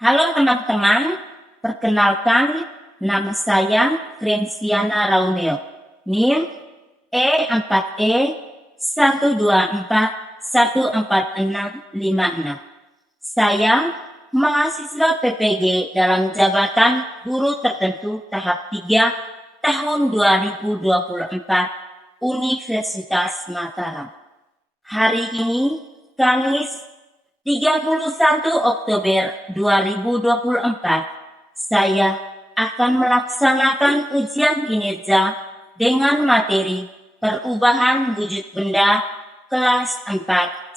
Halo teman-teman, perkenalkan nama saya Grensiana Raumeo, NIM E4E 1241456. Saya mahasiswa PPG dalam jabatan guru tertentu tahap 3 tahun 2024 Universitas Mataram. Hari ini Kamis 31 Oktober 2024, saya akan melaksanakan ujian kinerja dengan materi perubahan wujud benda kelas 4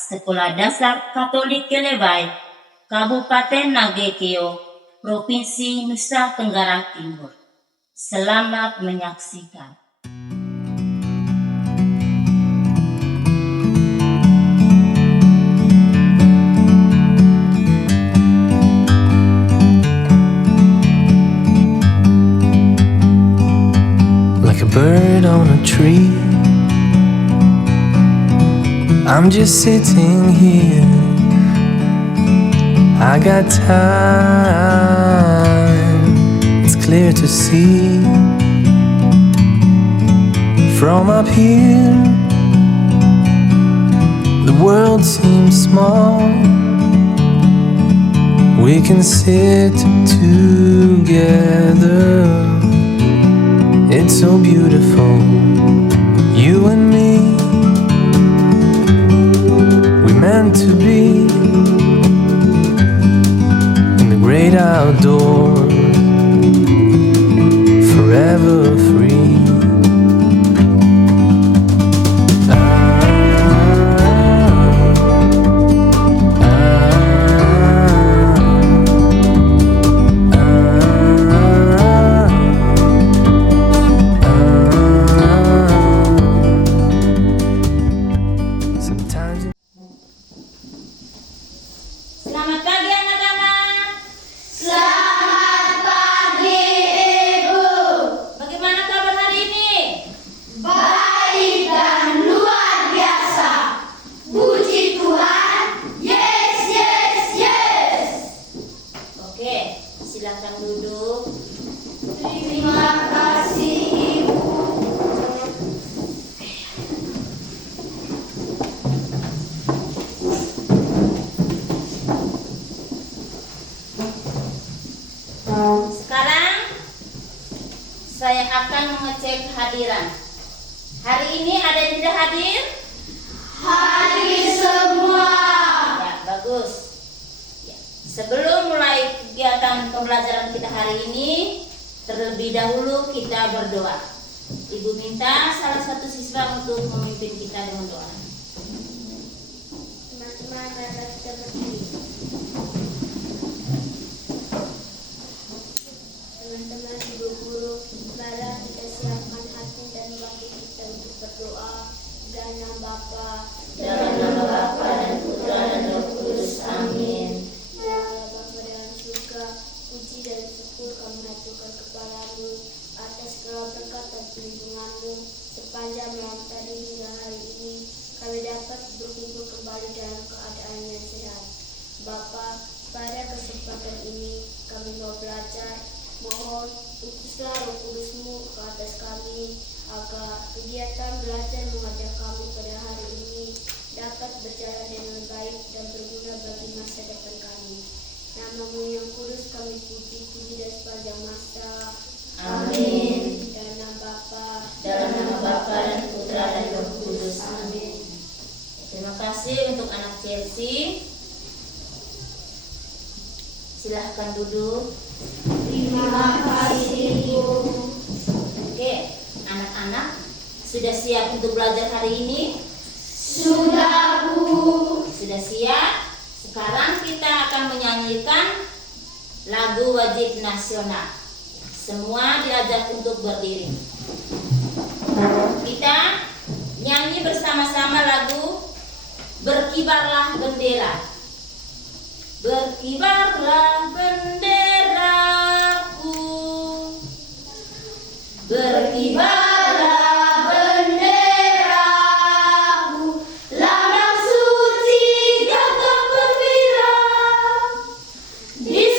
Sekolah Dasar Katolik Kelebay, Kabupaten Nagekeo, Provinsi Nusa Tenggara Timur. Selamat menyaksikan. Bird on a tree, I'm just sitting here. I got time, it's clear to see. From up here, the world seems small. We can sit together. It's so beautiful, you and me. We meant to be in the great outdoors, forever free. Selamat pagi anak-anak. Selamat pagi, Ibu. Bagaimana kabar hari ini? Baik dan luar biasa. Puji Tuhan. Yes, yes, yes. Oke, silakan duduk. Terima kasih, Ibu. Sekarang saya akan mengecek kehadiran. Hari ini ada yang tidak hadir? Hadir semua. Ya, bagus. Ya. Sebelum mulai kegiatan pembelajaran kita hari ini, terlebih dahulu kita berdoa. Ibu minta salah satu siswa untuk memimpin kita dengan doa. Teman-teman, mari kita berdiri. Teman-teman, ibu guru, mari kita siapkan hati dan waktu kita untuk berdoa. Dalam nama Bapa, Dalam nama Bapa dan Putra dan Roh Kudus. Amin. Ya Allah Bapa dalam surga, puji dan syukur kami haturkan kepadamu atas segala berkat dan perlindunganmu sepanjang malam tadi hingga hari ini. Kami dapat berkumpul kembali dalam keadaan yang sehat. Bapa, pada kesempatan ini kami mau belajar. Mohon utuslah Roh Kudus-Mu ke atas kami agar kegiatan belajar mengajar kami pada hari ini dapat berjalan dengan baik dan berguna bagi masa depan kami. Nama-Mu yang kudus kami puji dan sepanjang masa. Amin. Dalam nama Bapa, Dalam nama Bapa dan Putra dan Roh Kudus. Amin. Terima kasih untuk anak Chelsea. Silahkan duduk. Terima kasih, Ibu. Oke, anak-anak sudah siap untuk belajar hari ini? Sudah, Bu. Sudah siap? Sekarang kita akan menyanyikan lagu wajib nasional. Semua diajak untuk berdiri. Kita nyanyi bersama-sama lagu Berkibarlah Bendera. Berkibarlah benderaku, berkibarlah Benderaku, lambang suci gagah perwira, di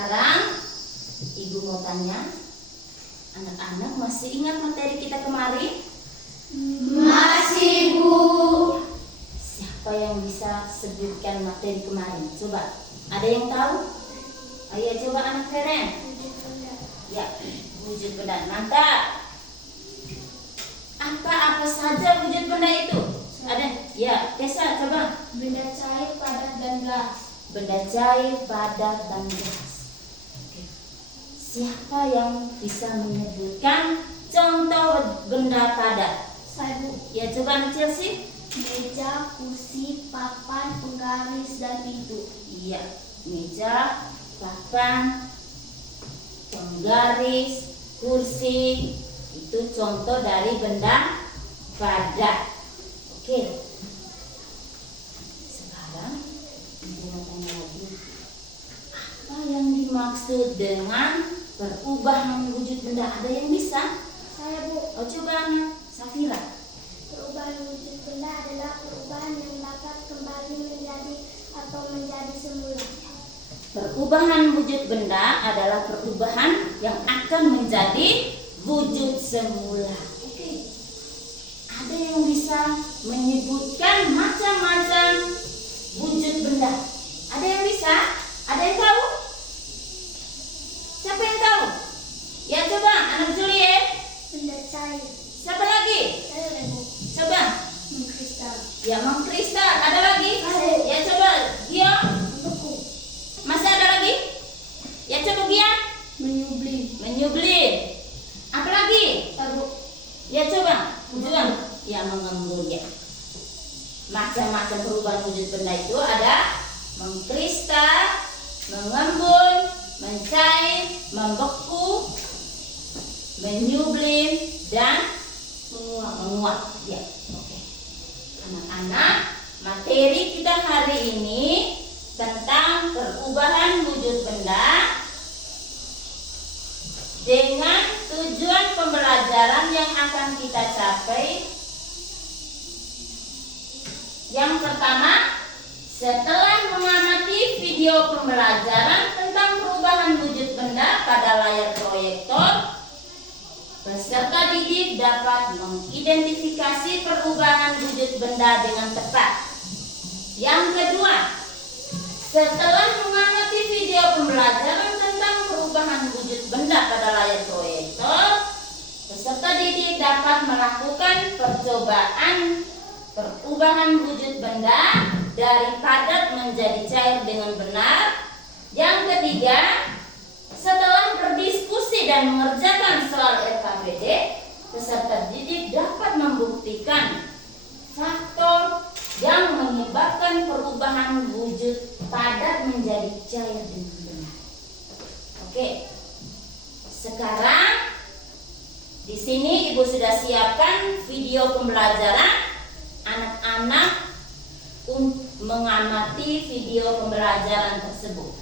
Sekarang Ibu mau tanya, anak-anak masih ingat materi kita kemarin? Masih, Bu. Siapa yang bisa sebutkan materi kemarin? Coba, ada yang tahu? Ayo coba anak Feren. Ya, wujud benda. Mantap. Apa saja wujud benda itu? Ada? Ya, Tessa coba. Benda cair, padat, dan gas. Benda cair, padat, dan gas. Oke. Siapa yang bisa menyebutkan contoh benda padat? Saya, Bu. Ya, coba anak Chelsea. Meja, kursi, papan, penggaris, dan pintu. Iya, meja, papan, penggaris, kursi, itu contoh dari benda padat. Oke. Sekarang Ibu mau tanya lagi. Apa yang dimaksud dengan perubahan wujud benda? Ada yang bisa? Saya, Bu. Oh, coba anak Safira. Perubahan wujud benda adalah perubahan yang dapat kembali menjadi atau menjadi semula. Perubahan wujud benda adalah perubahan yang akan menjadi wujud semula. Oke. Ada yang bisa menyebutkan macam-macam wujud benda? Ada yang bisa? Ada yang tahu? Siapa yang tahu? Ya coba anak Juliet. Benda cair. Siapa lagi? Saya, Bu. Coba. Mengkristal. Ya mengkristal. Ada lagi? Ada. Ya coba. Gio. Membeku. Masih ada lagi? Ya coba Gia. Menyublim. Menyublim. Apa lagi? Tabu. Ya coba. Jual. Ya mengembun ya. Macam-macam perubahan wujud benda itu ada mengkristal, mengembun, mencair, membeku, menyublim, dan menguap. Ya, oke. Anak-anak, materi kita hari ini tentang perubahan wujud benda dengan tujuan pembelajaran yang akan kita capai. Yang pertama, setelah mengamati video pembelajaran tentang perubahan wujud benda pada layar proyektor, peserta didik dapat mengidentifikasi perubahan wujud benda dengan tepat. Yang kedua, setelah mengamati video pembelajaran tentang perubahan wujud benda pada layar proyektor, peserta didik dapat melakukan percobaan perubahan wujud benda dari padat menjadi cair dengan benar. Yang ketiga, setelah berdiskusi dan mengerjakan soal RKPD, peserta didik dapat membuktikan faktor yang menyebabkan perubahan wujud padat menjadi cair dengan benar. Oke. Sekarang di sini Ibu sudah siapkan video pembelajaran anak-anak mengamati video pembelajaran tersebut.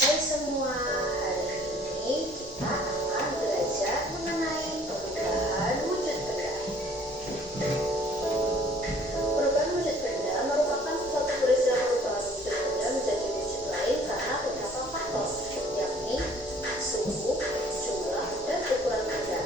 Hai semua, hari ini kita akan belajar mengenai perubahan wujud benda. Perubahan wujud benda merupakan suatu peristiwa perubahan wujud benda menjadi wujud lain karena beberapa faktor, yakni suhu, jumlah, dan ukuran benda.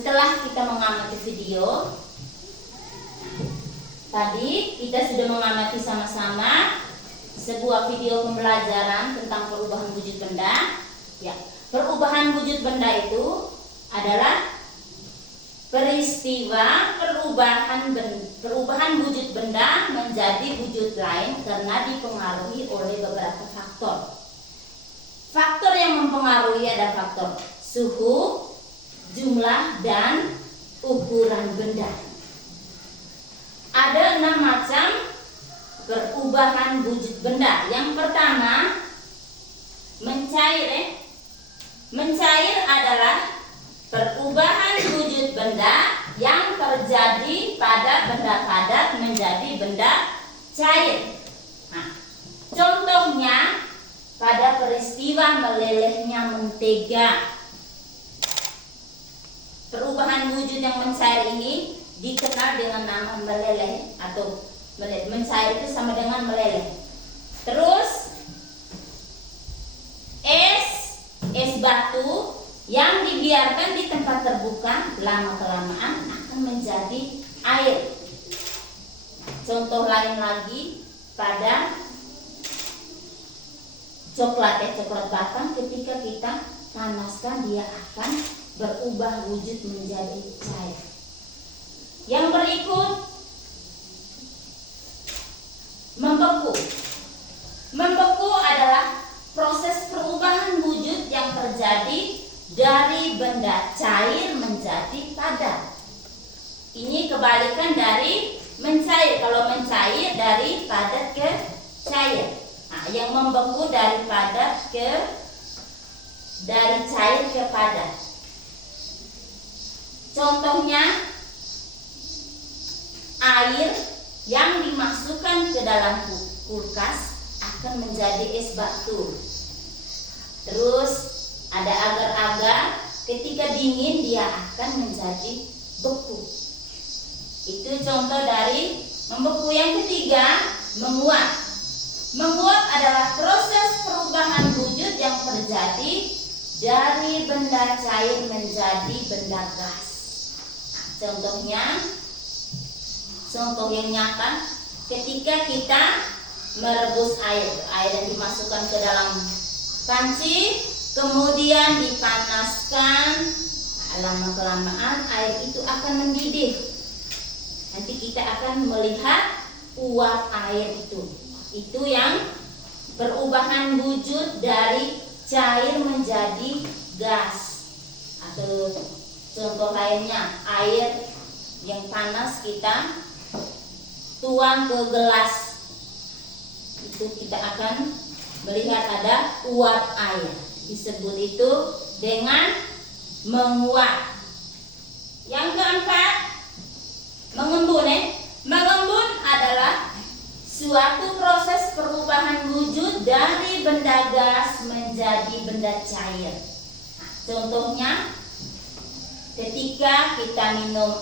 Setelah kita mengamati video, tadi kita sudah mengamati sama-sama sebuah video pembelajaran tentang perubahan wujud benda. Ya, perubahan wujud benda itu adalah peristiwa perubahan wujud benda menjadi wujud lain karena dipengaruhi oleh beberapa faktor. Faktor yang mempengaruhi ada faktor suhu, jumlah, dan ukuran benda. Ada 6 macam perubahan wujud benda. Yang pertama, mencair. Mencair adalah perubahan wujud benda yang terjadi pada benda padat menjadi benda cair. Nah, contohnya pada peristiwa melelehnya mentega. Perubahan wujud yang mencair ini dikenal dengan nama meleleh atau mencair itu sama dengan meleleh. Terus es batu yang dibiarkan di tempat terbuka lama-kelamaan akan menjadi air. Contoh lain lagi pada coklat batang, ketika kita panaskan dia akan berubah wujud menjadi cair. Yang berikut, membeku. Membeku adalah proses perubahan wujud yang terjadi dari benda cair menjadi padat. Ini kebalikan dari mencair. Kalau mencair dari padat ke cair. Nah, yang membeku dari cair ke padat. Contohnya air yang dimasukkan ke dalam kulkas akan menjadi es batu. Terus ada agar-agar, ketika dingin dia akan menjadi beku. Itu contoh dari membeku. Yang ketiga, menguap. Menguap adalah proses perubahan wujud yang terjadi dari benda cair menjadi benda gas. Contoh yang nyata, ketika kita merebus air yang dimasukkan ke dalam panci, kemudian dipanaskan, lama-kelamaan air itu akan mendidih. Nanti kita akan melihat uap air itu. Itu yang perubahan wujud dari cair menjadi gas. Atau contoh lainnya, air yang panas kita tuang ke gelas, itu kita akan melihat ada uap air. Disebut itu dengan menguap. Yang keempat, mengembun. Mengembun adalah suatu proses perubahan wujud dari benda gas menjadi benda cair. Contohnya, ketika kita minum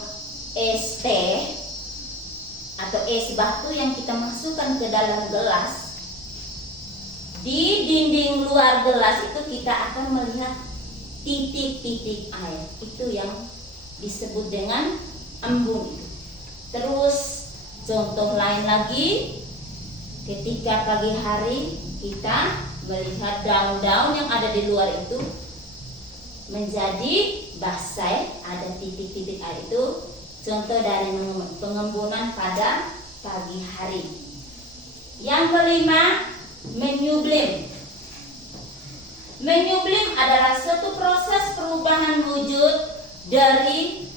es teh atau es batu yang kita masukkan ke dalam gelas, di dinding luar gelas itu kita akan melihat titik-titik air. Itu yang disebut dengan embun. Terus contoh lain lagi, ketika pagi hari kita melihat daun-daun yang ada di luar itu menjadi basah, ada titik-titik air. Itu contoh dari pengembunan pada pagi hari. Yang kelima, menyublim. Menyublim adalah suatu proses perubahan wujud dari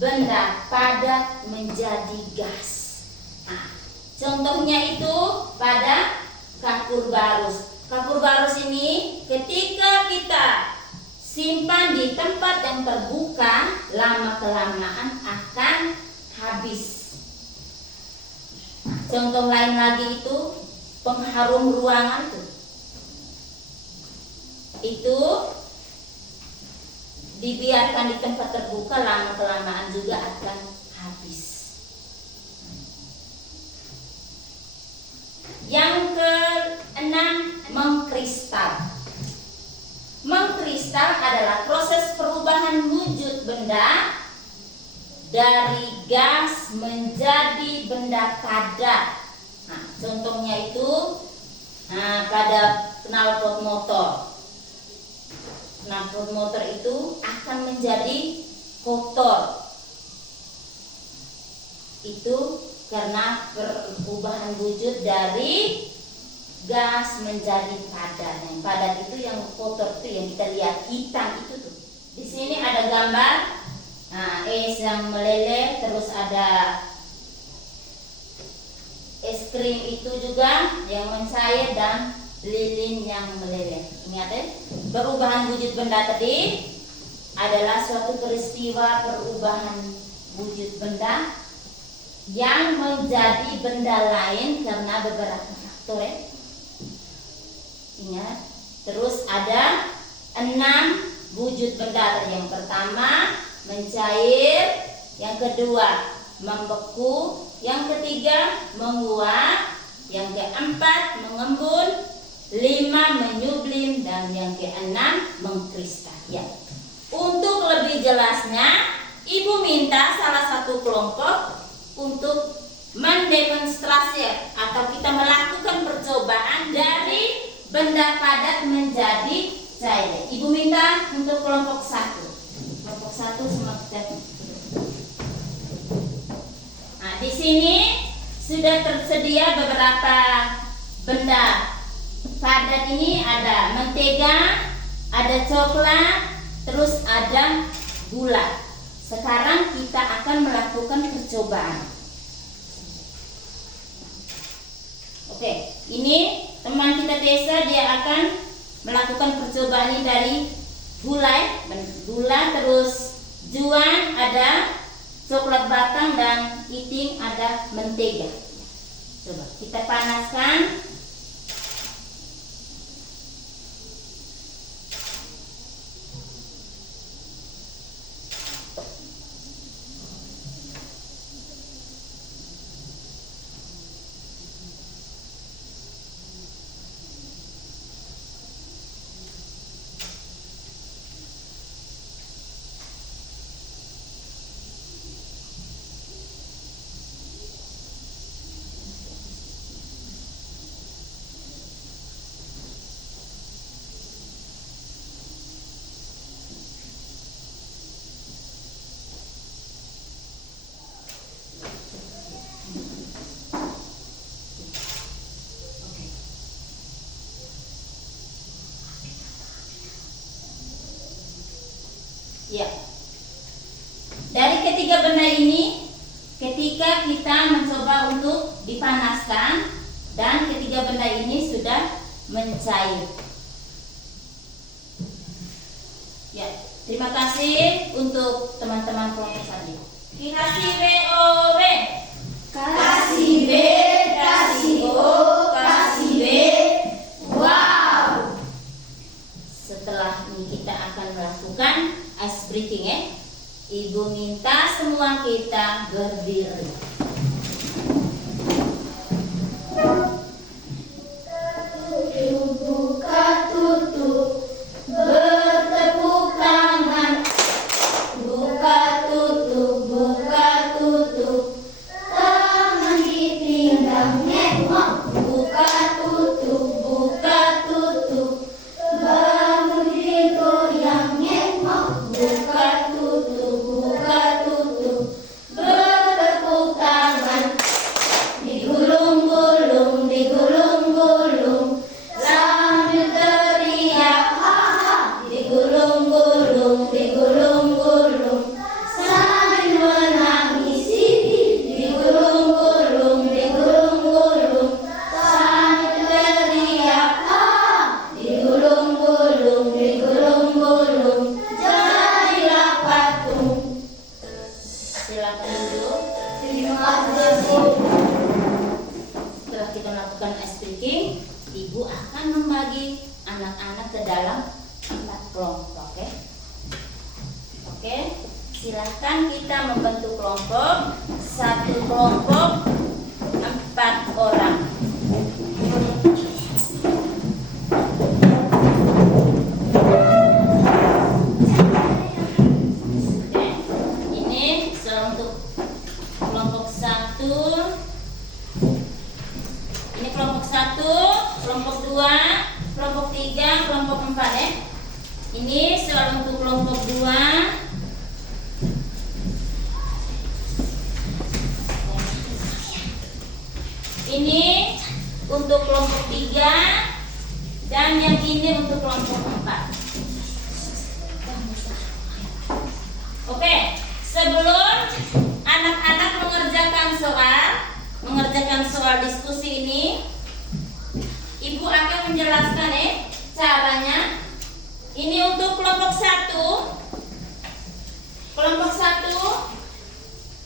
benda padat menjadi gas. Nah, contohnya itu pada kapur barus. Kapur barus ini ketika kita simpan di tempat yang terbuka, lama-kelamaan akan habis. Contoh lain lagi itu pengharum ruangan itu dibiarkan di tempat terbuka, lama-kelamaan juga akan habis. Yang keenam, mengkristal. Mengkristal adalah proses perubahan wujud benda dari gas menjadi benda padat. Nah, contohnya itu pada knalpot motor. Knalpot motor itu akan menjadi kotor. Itu karena perubahan wujud dari gas menjadi padat. Yang padat itu yang kotor itu yang kita lihat hitam itu tuh. Di sini ada gambar es yang meleleh, terus ada es krim itu juga yang mencair dan lilin yang meleleh. Ingat ya, perubahan wujud benda tadi adalah suatu peristiwa perubahan wujud benda yang menjadi benda lain karena beberapa faktor ya. Ingat, terus ada 6 wujud benda. Yang pertama mencair, yang kedua membeku, yang ketiga menguap, yang keempat mengembun, 5 menyublim, dan yang keenam mengkristal ya. Untuk lebih jelasnya, Ibu minta salah satu kelompok untuk mendemonstrasi atau kita melakukan percobaan dari benda padat menjadi cair. Ibu minta untuk kelompok 1. Kelompok 1 semua kita. Nah, di sini sudah tersedia beberapa benda padat ini, ada mentega, ada coklat, terus ada gula. Sekarang kita akan melakukan percobaan. Oke, ini teman kita Desa, dia akan melakukan percobaan ini dari gula, terus juan, ada coklat batang, dan iting ada mentega. Coba kita panaskan. Ya. Dari ketiga benda ini, ketika kita mencoba untuk dipanaskan dan ketiga benda ini sudah mencair. Ya, terima kasih untuk teman-teman kelompok tadi. Kasih WOW. Kasih B, kasih O, kasih B. Wow. Setelah ini kita akan melakukan ice breaking ya. Ibu minta semua kita berdiri. Buka tutup, bertepuk tangan. Buka tutup, tangan di pinggang nengok. Buka tutup, bangun digoyang nengok. Buka tutup, bertepuk tangan. Digulung-gulung, sambil teriak ha-ha. Digulung-gulung, sambil menangisi. Digulung-gulung, sambil teriak ha-ha. Digulung-gulung, jadilah patung. Silakan duduk. Terima kasih. Setelah kita melakukan ice breaking, Ibu akan membagi anak-anak ke dalam 4 kelompok, oke? Oke, silakan kita membentuk kelompok. Satu kelompok 4 orang. Oke. Ini soal untuk kelompok 2. Ini untuk kelompok 3 dan yang ini untuk kelompok 4. Oke, sebelum anak-anak mengerjakan soal diskusi ini, Ibu akan menjelaskan caranya. Ini untuk kelompok 1. Kelompok 1,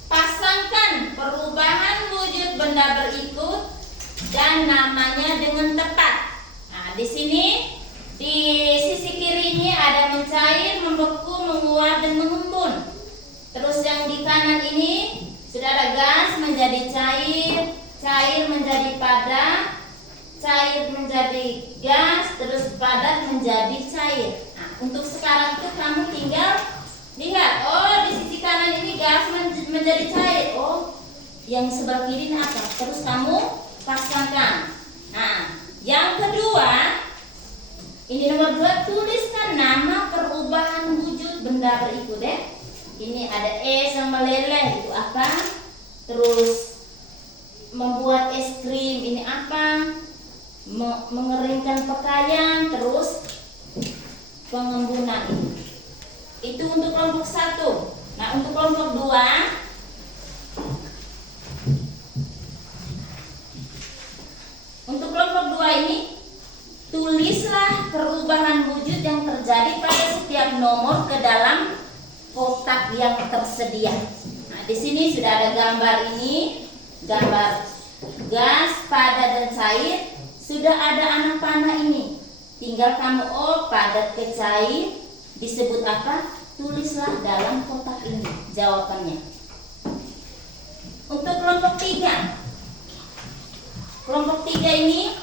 pasangkan perubahan wujud benda berikut dan namanya dengan tepat. Nah, di sini di sisi kiri ini ada mencair, membeku, menguap dan mengembun. Terus yang di kanan ini sudah ada gas menjadi cair, cair menjadi padat, cair menjadi gas, terus padat menjadi cair. Nah, untuk sekarang tuh kamu tinggal lihat, oh di sisi kanan ini gas menjadi cair, oh yang sebelah kiri ini apa? Terus kamu pasangkan. Nah, yang kedua, ini nomor 2, tuliskan nama perubahan wujud benda berikut Ini ada sama leleh, itu apa? Terus membuat es krim, ini apa? Mengeringkan pakaian, terus pengembunan. Itu untuk kelompok 1. Nah, untuk kelompok 2, untuk kelompok 2 ini, tulislah perubahan wujud yang terjadi pada setiap nomor ke dalam kotak yang tersedia. Nah, di sini sudah ada gambar ini, gambar gas, padat dan cair. Sudah ada anak panah ini. Tinggal kamu padat ke cair disebut apa? Tulislah dalam kotak ini jawabannya. Untuk kelompok 3. Kelompok 3 ini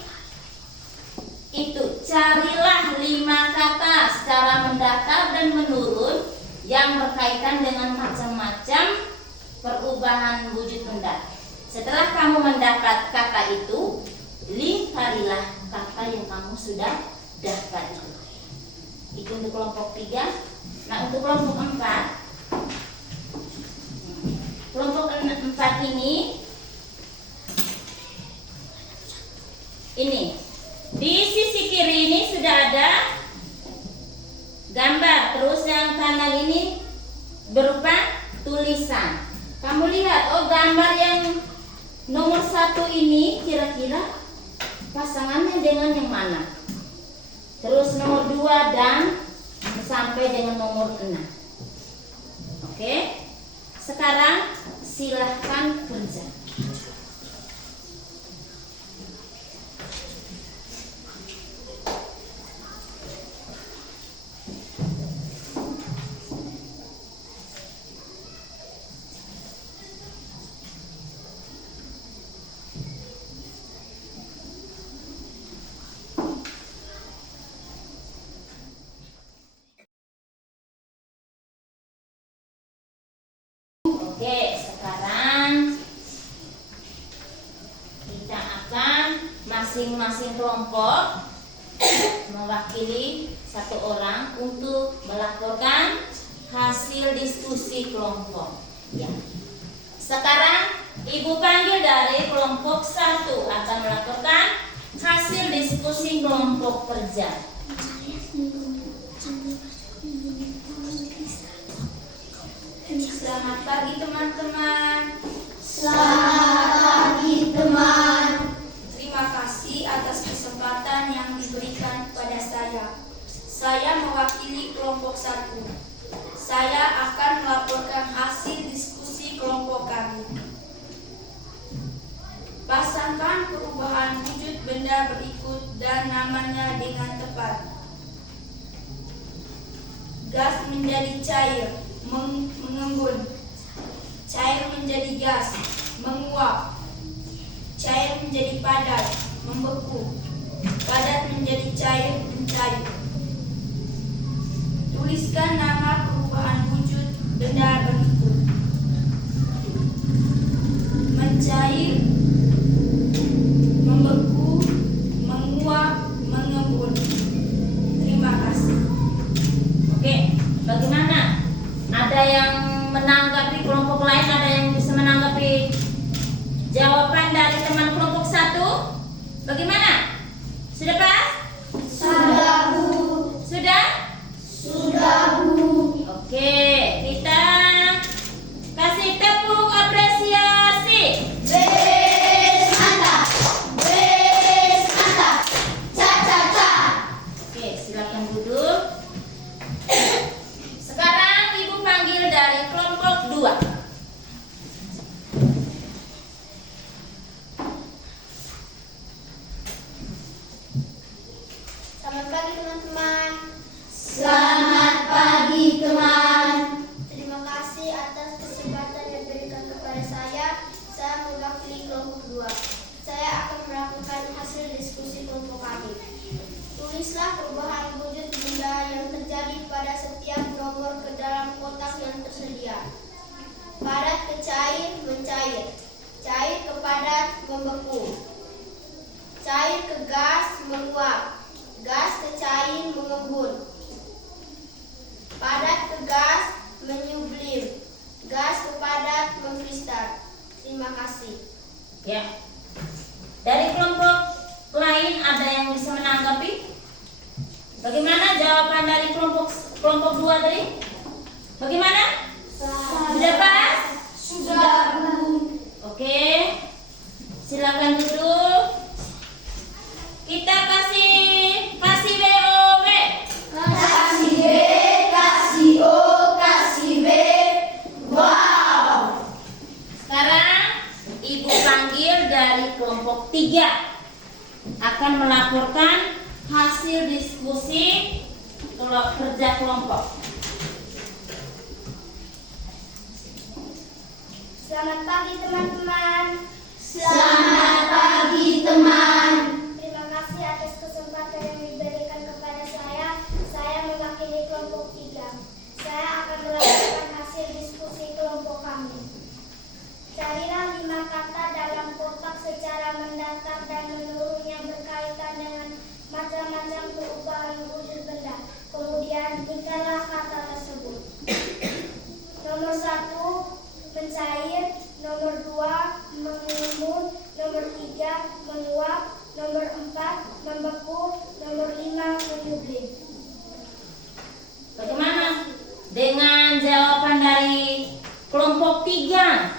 itu carilah 5 kata secara mendatar dan menurun yang berkaitan dengan macam-macam perubahan wujud benda. Setelah kamu mendapat kata itu, lingkarilah kata yang kamu sudah dapat itu. Itu untuk kelompok 3. Nah, untuk kelompok 4. Kelompok 4 ini di sisi kiri ini sudah ada gambar, terus yang kanan ini berupa tulisan. Kamu lihat, gambar yang nomor 1 ini kira-kira pasangannya dengan yang mana? Terus nomor 2 dan sampai dengan nomor 6. Oke. Sekarang silahkan kerja. Oke, sekarang kita akan masing-masing kelompok mewakili 1 orang untuk melaporkan hasil diskusi kelompok. Ya. Sekarang Ibu panggil dari kelompok 1 akan melaporkan hasil diskusi kelompok kerja. Selamat pagi teman-teman. Selamat pagi teman. Terima kasih atas kesempatan yang diberikan kepada saya. Saya mewakili kelompok 1. Saya akan melaporkan hasil diskusi kelompok kami. Pasangkan perubahan wujud benda berikut dan namanya dengan tepat. Gas menjadi cair, mengembun. Cair menjadi gas, menguap. Cair menjadi padat, membeku. Padat menjadi cair, mencair. Tuliskan nama perubahan wujud benda berikut. Mencair, membeku, menguap, mengembun. Terima kasih. menjadi pada setiap nomor ke dalam kotak yang tersedia. Padat ke cair, mencair. Cair ke padat, membeku. Cair ke gas, menguap. Gas ke cair, mengembun. Padat ke gas, menyublim. Gas ke padat, mengkristal. Terima kasih. Ya. Dari kelompok lain ada yang bisa menanggapi? Bagaimana jawaban dari kelompok 2 tadi? Bagaimana? Sudah pas? Sudah, Bu. Oke. Silakan duduk. Kita kasih BOB. Kasih B, kasih O, kasih B. Wow. Sekarang Ibu panggil dari kelompok 3 akan melaporkan hasil diskusi kerja kelompok. Selamat pagi teman-teman. Selamat pagi teman. Terima kasih atas kesempatan yang diberikan kepada saya. Saya mewakili kelompok 3. Saya akan melaporkan hasil diskusi kelompok kami. Carilah 5 kata dalam kotak secara mendatar dan menurun yang berkaitan dengan macam-macam perubahan wujud benda. Kemudian berikanlah kata tersebut. Nomor 1, mencair. Nomor 2, mengembun. Nomor 3, menguap. Nomor 4, membeku. Nomor 5, menyublim. Bagaimana dengan jawaban dari kelompok 3?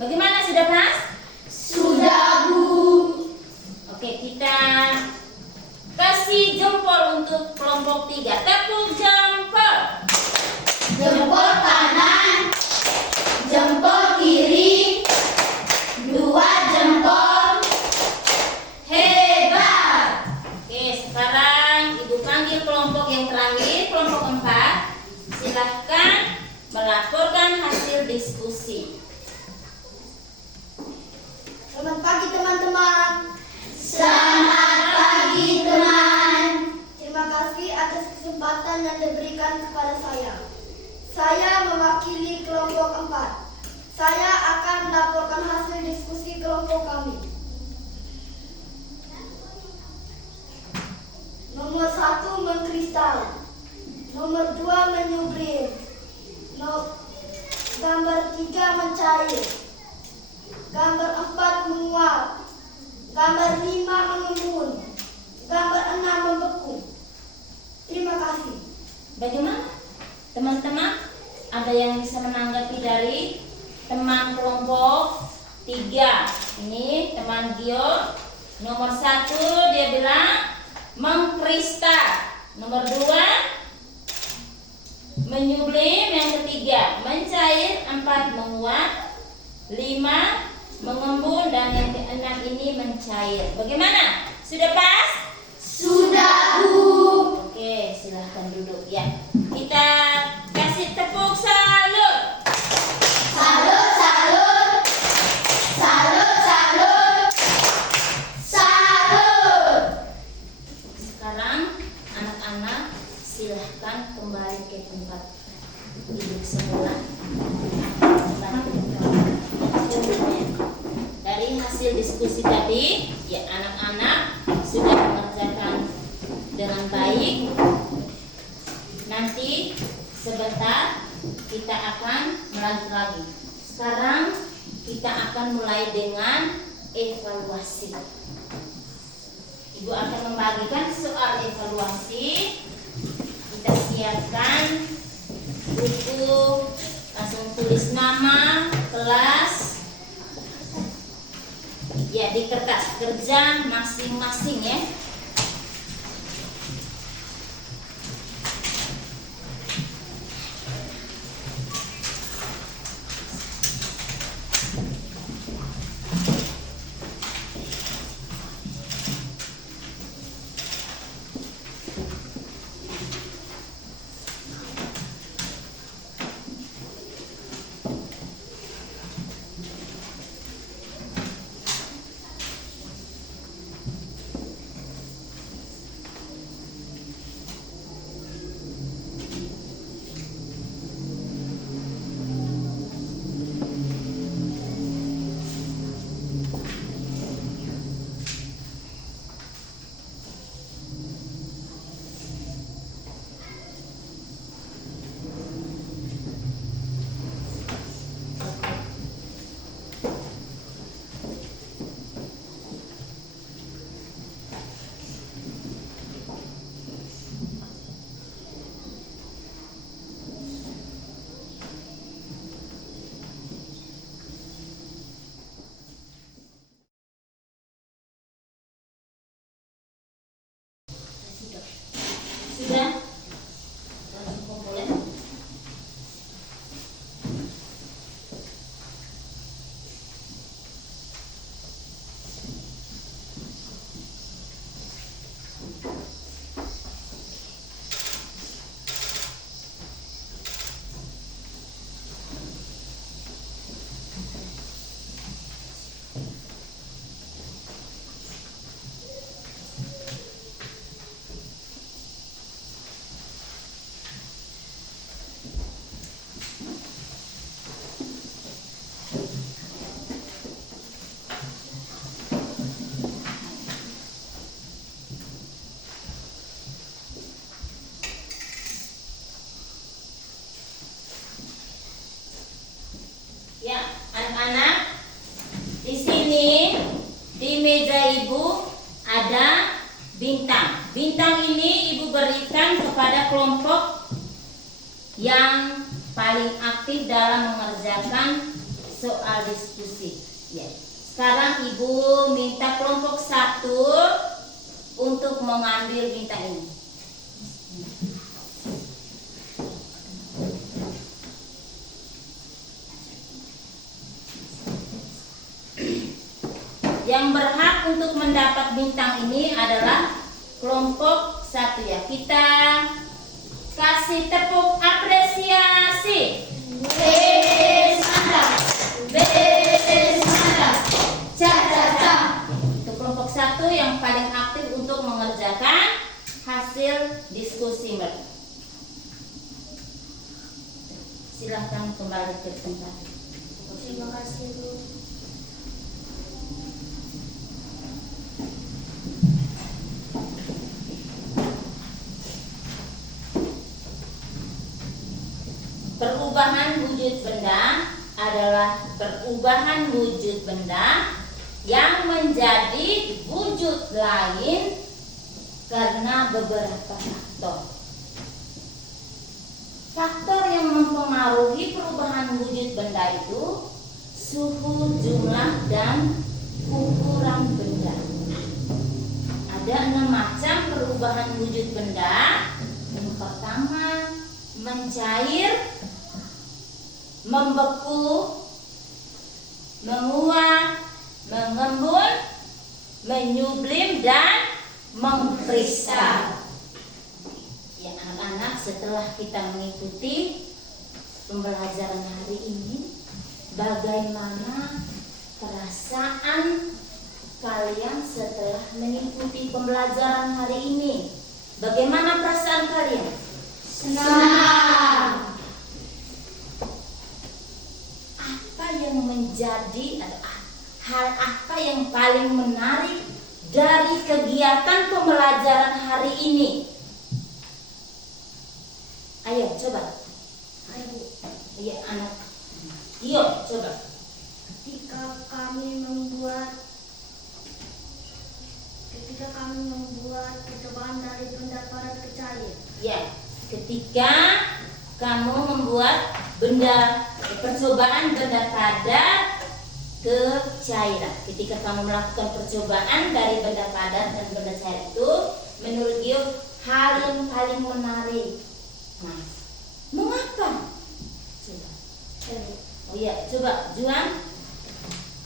Bagaimana, sudah pas? Sudah, Bu. Oke, kita kasih jempol untuk kelompok 3. Tepuk jempol. Jempol kanan, jempol kiri, 2 jempol. Hebat. Oke, sekarang Ibu panggil kelompok yang terakhir, kelompok 4. Silahkan melaporkan hasil diskusi. Selamat pagi teman-teman. Selamat pagi teman. Terima kasih atas kesempatan yang diberikan kepada saya. Saya mewakili kelompok 4. Saya akan melaporkan hasil diskusi kelompok kami. Nomor 1, mengkristal. Nomor 2, menyublim. Gambar 3, mencair. Gambar 4, menguap. Gambar 5, mengembun. Gambar 6, membeku. Terima kasih. Bagaimana? Teman-teman, ada yang bisa menanggapi dari teman kelompok 3? Ini teman Gio. Nomor 1 dia bilang mengkristal. Nomor 2 menyublim. Yang ketiga mencair. 4 menguap. 5 mengembun. Dan yang ke-6 ini mencair. Bagaimana? Sudah pas? Sudah, Bu. Oke, silahkan duduk ya. Kita kasih tepuk salut. Salut, salut. Salut, salut. Salut. Sekarang anak-anak silahkan kembali ke tempat duduk semula. Dari hasil diskusi tadi, ya anak-anak sudah mengerjakan dengan baik. Nanti sebentar kita akan melanjut lagi. Sekarang kita akan mulai dengan evaluasi. Ibu akan membagikan soal evaluasi. Kita siapkan buku, langsung tulis nama, kelas, ya di kertas kerja masing-masing ya. bintang. Bintang ini Ibu berikan kepada kelompok yang paling aktif dalam mengerjakan soal diskusi. Ya. Sekarang Ibu minta kelompok 1 untuk mengambil bintang ini. Yang berhak untuk mendapat bintang ini adalah kelompok 1 ya. Kita kasih tepuk apresiasi. Itu kelompok 1 yang paling aktif untuk mengerjakan hasil diskusi mereka. Silahkan kembali ke tempat. Terima kasih, Bu. Perubahan wujud benda adalah perubahan wujud benda yang menjadi wujud lain karena beberapa faktor. Faktor yang mempengaruhi perubahan wujud benda itu suhu, jumlah, dan ukuran benda. Ada 6 macam perubahan wujud benda. Yang pertama, mencair, membeku, menguap, mengembun, menyublim, dan mengkristal. Ya anak-anak, setelah kita mengikuti pembelajaran hari ini, bagaimana perasaan kalian setelah mengikuti pembelajaran hari ini? Bagaimana perasaan kalian? Senang. Apa yang menjadi atau hal apa yang paling menarik dari kegiatan pembelajaran hari ini? Ayo coba. Ayo, Bu. Iya anak. Iyo coba. Ketika kami membuat percobaan dari benda padat ke cair. Ya, ketika kamu membuat percobaan benda padat ke cairan. Ketika kamu melakukan percobaan dari benda padat dan benda cair itu, menurut Gio hal yang paling menarik. Nah, mengapa? Coba. Oh iya, coba Juan.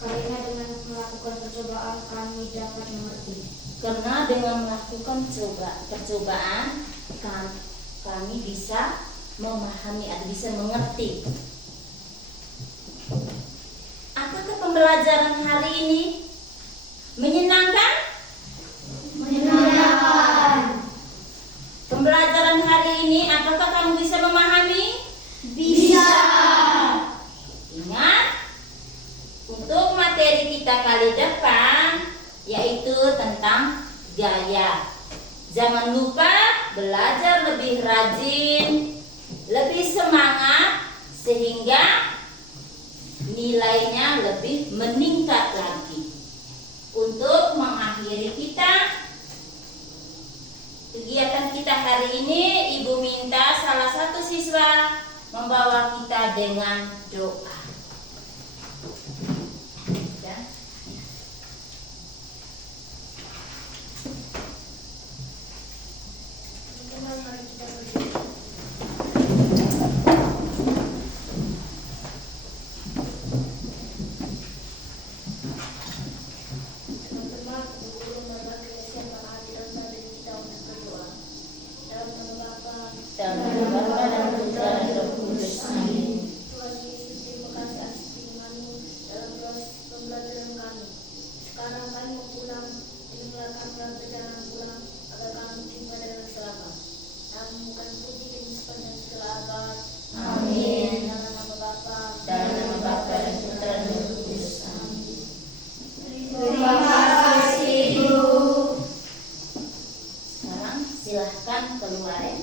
Karena dengan melakukan percobaan kami dapat mengerti. Karena dengan melakukan percobaan kami bisa memahami atau bisa mengerti. Apakah pembelajaran hari ini menyenangkan? Menyenangkan. Pembelajaran hari ini apakah kamu bisa memahami? Bisa. Ingat, untuk materi kita kali depan yaitu tentang gaya. Jangan lupa belajar lebih rajin, lebih semangat sehingga nilainya lebih meningkat lagi. Untuk mengakhiri kegiatan kita hari ini, Ibu minta salah satu siswa membawa kita dengan doa. Ya. Teman-teman, mari kita berdiri. Teman-teman, guru membagi kesiapan hati dan batin kita untuk berdoa. Dalam nama Bapa, Dan Bapa dan Putra dan Roh Kudus. Amin. Tuhan Yesus, terima kasih atas firman-Mu dalam proses pembelajaran kami. Sekarang kami mau pulang, inilah kami dalam perjalanan pulang, agar kami tiba dengan selamat. Namun bukan puji dan sepanjang segala abad. Amin. Dalam nama Bapa, Dalam nama Bapa dan Putra dan Roh Kudus. Amin. Terima kasih, Guru. Sekarang silahkan keluar ya.